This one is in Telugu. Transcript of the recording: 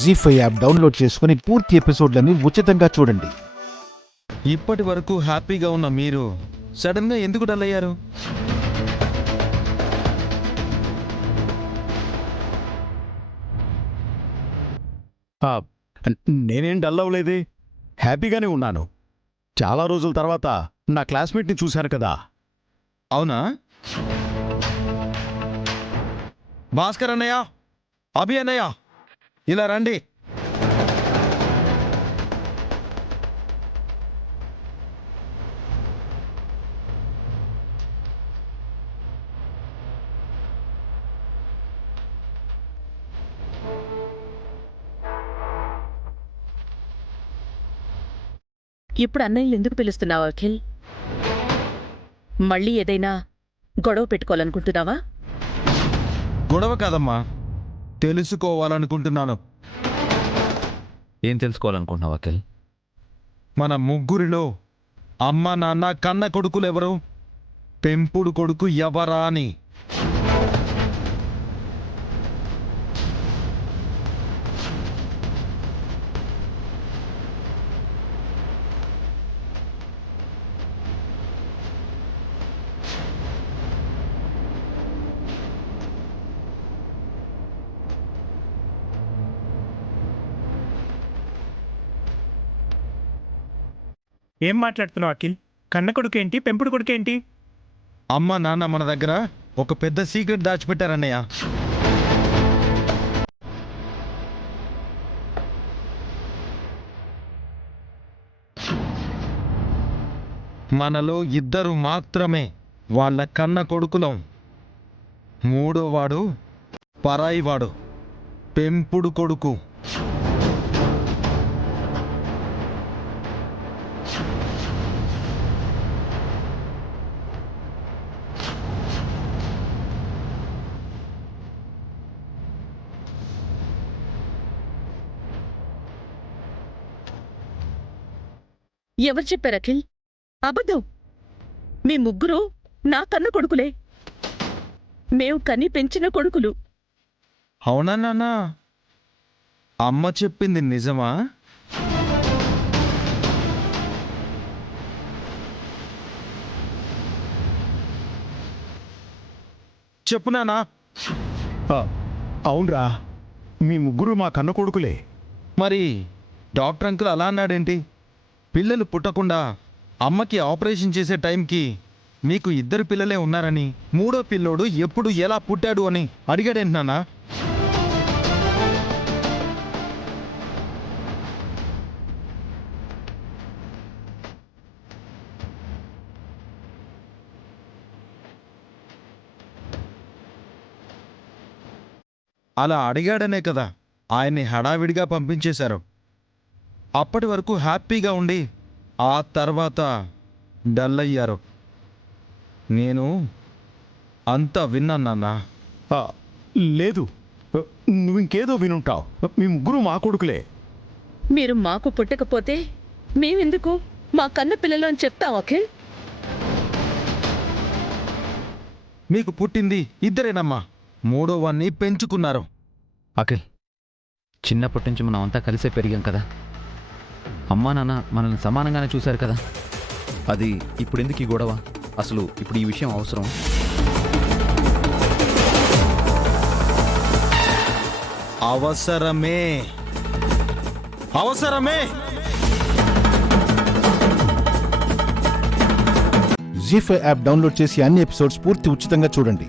జీ5 యాప్ డౌన్లోడ్ చేసుకుని పూర్తి ఎపిసోడ్లని ఉచితంగా చూడండి. ఇప్పటి వరకు హ్యాపీగా ఉన్న మీరు సడన్ గా ఎందుకు డల్ అయ్యారు? నేనేం డల్ అవ్వలేదే, హ్యాపీగానే ఉన్నాను. చాలా రోజుల తర్వాత నా క్లాస్మేట్ని చూశాను కదా. అవునా? భాస్కర్ అన్నయ్య, అభి అన్నయ్య, ఇలా రండి. ఇప్పుడు అన్నయ్యలు ఎందుకు పిలుస్తున్నావు అఖిల్? మళ్ళీ ఏదైనా గొడవ పెట్టుకోవాలనుకుంటున్నావా? గొడవ కాదమ్మా, తెలుసుకోవాలనుకుంటున్నాను. ఏం తెలుసుకోవాలనుకుంటున్నావు అఖిల్? మన ముగ్గురిలో అమ్మ నాన్న కన్న కొడుకులు ఎవరు, పెంపుడు కొడుకు ఎవరా అని. ఏం మాట్లాడుతున్నావు అఖిల్? కన్న కొడుకేంటి, పెంపుడు కొడుకేంటి? అమ్మ నాన్న మన దగ్గర ఒక పెద్ద సీక్రెట్ దాచిపెట్టారన్నయ్య. మనలో ఇద్దరు మాత్రమే వాళ్ళ కన్న కొడుకులం. మూడోవాడు పరాయివాడు, పెంపుడు కొడుకు. ఎవరు చెప్పారు అఖిల్? అబద్ధం. మీ ముగ్గురు నా కన్న కొడుకులే. మేము కని పెంచిన కొడుకులు. అవునా నాన్న? అమ్మ చెప్పింది నిజమా? చెప్పు నానా. అవునరా, మీ ముగ్గురు మా కన్న కొడుకులే. మరి డాక్టర్ అంకుల్ అలా అన్నాడేంటి? పిల్లలు పుట్టకుండా అమ్మకి ఆపరేషన్ చేసే టైంకి మీకు ఇద్దరు పిల్లలే ఉన్నారని, మూడో పిల్లోడు ఎప్పుడు ఎలా పుట్టాడు అని అడిగాడేంటి నాన్న? అలా అడిగాడనే కదా ఆయన్ని హడావిడిగా పంపించేశారు. అప్పటి వరకు హ్యాపీగా ఉండి ఆ తర్వాత డల్ అయ్యారు. నేను అంతా విన్నాను నాన్న. లేదు, నువ్వు ఇంకేదో వినుంటావు. మీ ముగ్గురు మా కొడుకులే. మీరు మాకు పుట్టకపోతే మేమెందుకు మా కన్న పిల్లలు అని చెప్తాం అఖిల్? మీకు పుట్టింది ఇద్దరేనమ్మా, మూడో వాన్ని పెంచుకున్నారు. అఖిల్, చిన్నప్పటి నుంచి మనం అంతా కలిసే పెరిగాం కదా. అమ్మా నాన్న మనల్ని సమానంగానే చూశారు కదా. అది ఇప్పుడు ఎందుకు ఈ గొడవ? అసలు ఇప్పుడు ఈ విషయం అవసరం? అవసరమే, అవసరమే. జీ5 యాప్ డౌన్లోడ్ చేసి అన్ని ఎపిసోడ్స్ పూర్తి ఉచితంగా చూడండి.